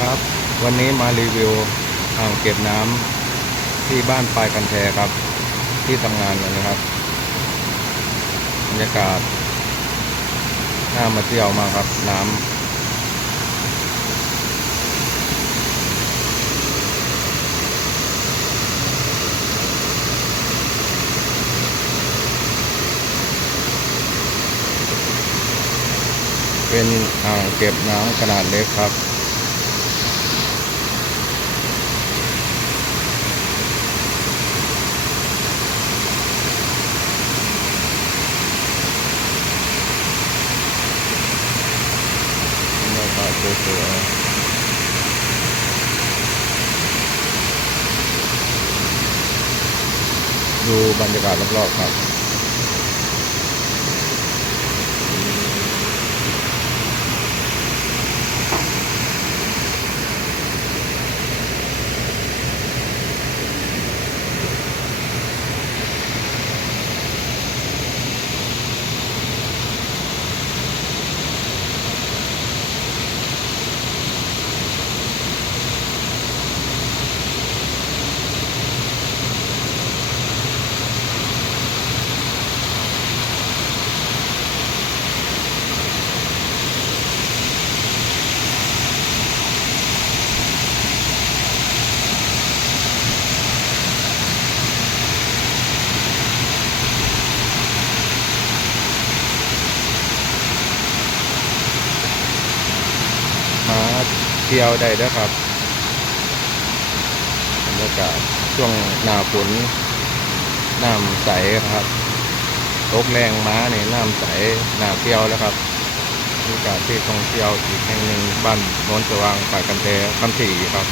ครับ วันนี้มารีวิวอ่างเก็บน้ำที่บ้านปลายกันแทครับ ที่ทำงานนะครับบรรยากาศน่ามาเที่ยวมากครับ น้ำเป็นอ่างเก็บน้ำขนาดเล็กครับ บรรยากาศ สวยๆดูบรรยากาศรอบๆครับ มา เที่ยวได้ด้วยครับบรรยากาศช่วงหนาฝนน้ำใสครับตกแรงม้าเนี่ยน้ำใสหนาเที่ยวแล้วครับบรรยากาศที่ท่องเที่ยวอีกแห่งหนึ่งบ้านโนนสว่างป่ากันเทคำถี่ครับ